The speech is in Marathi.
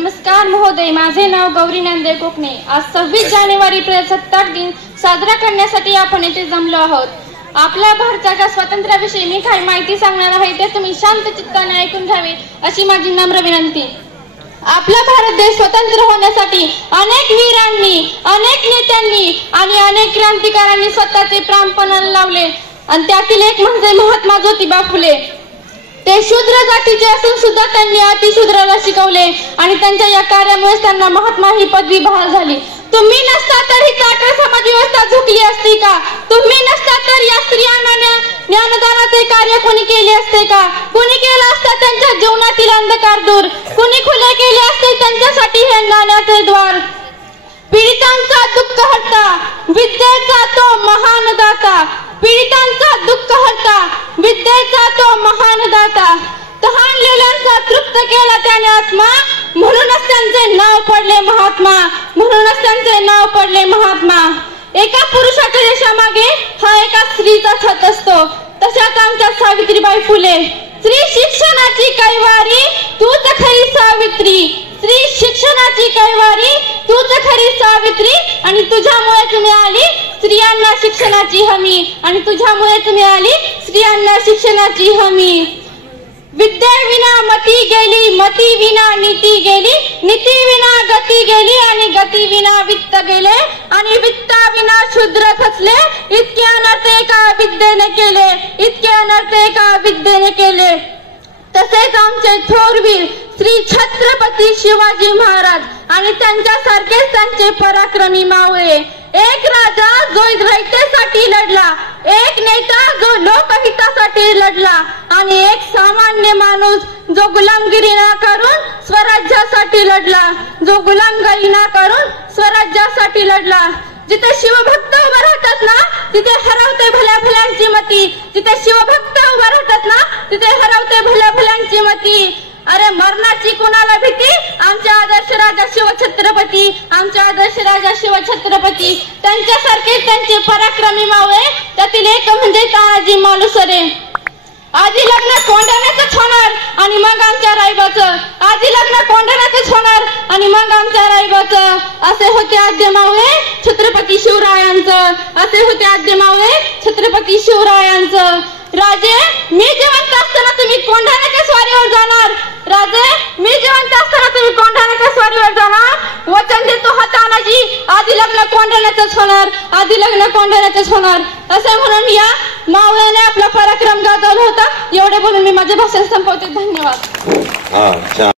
नमस्कार महोदय, माझे नाव गौरी नंदे कोकणे। आज 26 जानेवारी प्रजासत्ताक दिन साजरा करण्यासाठी आपण येथे जमलो आहोत। आपल्या भारताच्या स्वातंत्र्याविषयी मी काही माहिती सांगणार आहे, ते तुम्ही शांत चित्ताने ऐकून घ्यावे अशी माझी नम्र विनंती। आपला भारत देश स्वतंत्र होण्यासाठी अनेक वीरांनी, अनेक नेत्यांनी आणि अनेक क्रांतिकारकांनी स्वतःचे प्राण पणाला लावले आणि त्यातील एक म्हणजे महात्मा ज्योतिबा फुले। ते शूद्र जातीचे असून सुद्धा त्यांनी अतिशूद्राला शिकवले आणि त्यांच्या या कार्यामुळे त्यांना महात्मा ही पदवी बहाल झाली। तुम्ही नसता तर ही चाकर समाज व्यवस्था झुकली असती का? तुम्ही नसता तर या स्त्रियांना ज्ञानदानाचे कार्य कोणी केले असते का? कोणी केलं असतं त्यांच्या जीवनातील अंधकार दूर? कोणी खुले केले असते त्यांच्यासाठी हे ज्ञानाचे द्वार? पीडितांचा दुःख हरता विद्येचा तो महान दाता, पीडितांचा दुःख हरता विद्येचा तो महान दाता। तहानलेल्यांचा तृप्त केला त्याने आत्मा, म्हणूनच त्यांचे नाव पडले महात्मा, म्हणूनच त्यांचे नाव पडले महात्मा। एका पुरुषाच्या यशामागे हा एका स्त्रीचा छत असतो, तशाच आमच्या सावित्रीबाई फुले। स्त्री शिक्षणाची कैवारी तूच खरी सावित्री, स्त्री शिक्षणाची कैवारी तूच खरी सावित्री, आणि तुझ्यामुळेच मिळाली स्त्रियांना शिक्षणाची हमी, आणि तुझ्यामुळेच मिळाली स्त्रियांना शिक्षणाची हमी। विद्येविना मती गेली, मती विना नीती गेली, नीती विना गती गेली, आणि गती विना वित्त गेले, आणि वित्ताविना शूद्र खचले। इतके अनर्थ एका विद्येने केले, इतके अनर्थ एका विद्येने केले। तसेच आमचे थोरवीर श्री छत्रपती शिवाजी महाराज आणि त्यांच्यासारखेच त्यांचे पराक्रमी मावळे। एक राजा जो रयतेसाठी लढला, एक नेता जो लोकहितासाठी लढला, आणि एक सामान्य माणूस जो गुलामगिरी ना करून स्वराज्यासाठी लढला, जो गुलामगिरी ना करून स्वराज्यासाठी लढला। जिथे शिवभक्त उभे राहतात ना, तिथे हरवते भल्या भल्यांची मती, जिथे शिवभक्त उभे राहतात ना, तिथे हरवते भल्या भल्यांची मती। अरे मरणाची कोणाला भीती? आमच्या आदर्श राजा शिवछत्रपती, आमच्या आदर्श राजा शिवछत्रपती, त्यांच्यासारखे त्यांचे पराक्रमी मावळे, त्यातील एक म्हणजे तानाजी मालुसरे। आधी लग्न कोंढाण्याचंच होणार आणि मग आमच्या रायबाचं, आधी लग्न कोंढाण्याचंच होणार आणि मग आमच्या रायबाचं, असे होते आद्य मावळे छत्रपती शिवरायांचं, असे होते आद्य मावळे छत्रपती शिवरायांचं। राजे मी जिवंत असताना तुम्ही कोंढाण्याच्या स्वारीवर जाणार, राजे मी जिवंत असताना तुम्ही कोंढाण्याच्या स्वारीवर जाणार, वचन देतो हा तानाजी, आधी लग्न कोंढाण्याचंच होणार, आधी लग्न कोंढाण्याचंच होणार, असं म्हणून या मावळ्याने आपला पराक्रम गाजवला होता। एवढे बोलून मी माझे भाषण संपवते। धन्यवाद।